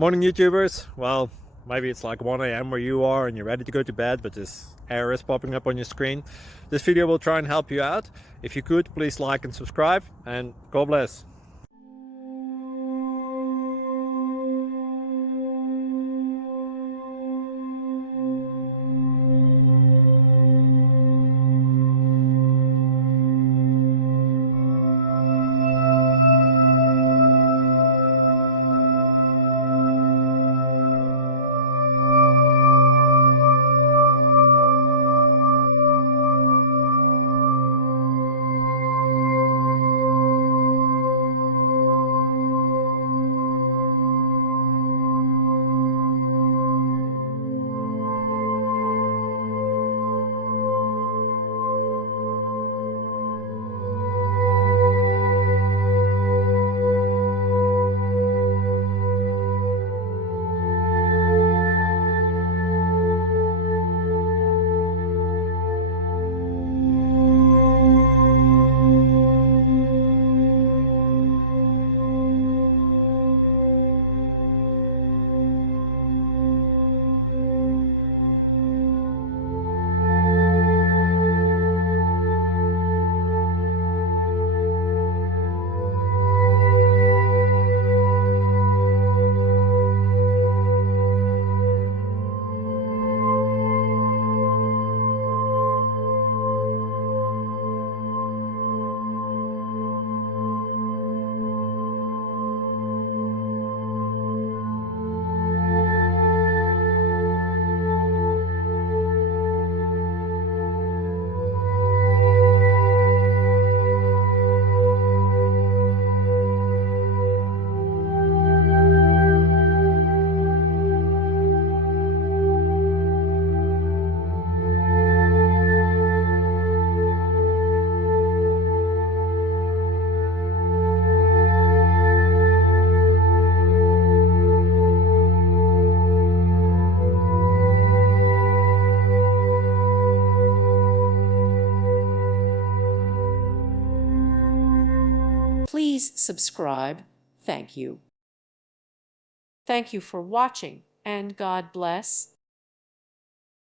Morning, YouTubers. Well, maybe it's like 1 a.m. where you are and you're ready to go to bed, but this error is popping up on your screen. This video will try and help you out. If you could, please like and subscribe, and God bless. Please subscribe. Thank you. Thank you for watching, and God bless.